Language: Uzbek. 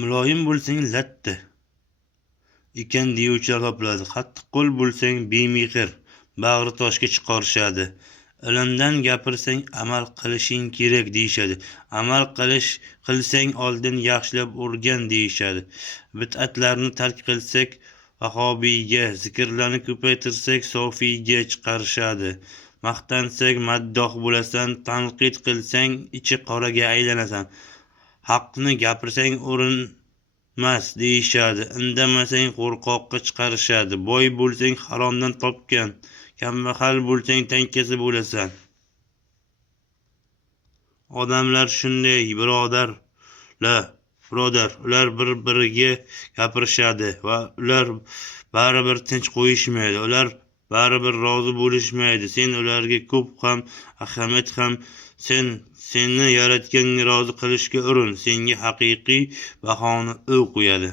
Muloyim bo'lsang latta ekan deyuvchilar topiladi. Qattiqqo'l bo'lsang bemehr, bag'ri toshga chiqarishadi. Ilmdan gapirsang amal qilishing kerak deyishadi. Amal qilsang oldin yaxshilab o'rgan deyishadi. Bid'atlarni tark qilsak vahobiyga, zikrlarni ko'paytirsak sofiyga chiqarishadi. Maqtansak maddoh bo'lasan, tanqid qilsang ichi qoraga aylanasan. Haqni gapirsang o'rinmas deyishadi. Indamasang qo'rqoqqa chiqarishadi. Boy bo'lsang haromdan topgan, kambag'al bo'lsang tankasi bo'lasan. Odamlar shunday birodarlar, ular bir-biriga gapirishadi va ular baribir tinch qo'yishmaydi. Ular baribir rozi bo'lishmaydi. Sen ularga ko'p ham, ahamiyat ham seni yaratganga rozi qilishga urin. Senga haqiqiy bahoni u qo'yadi.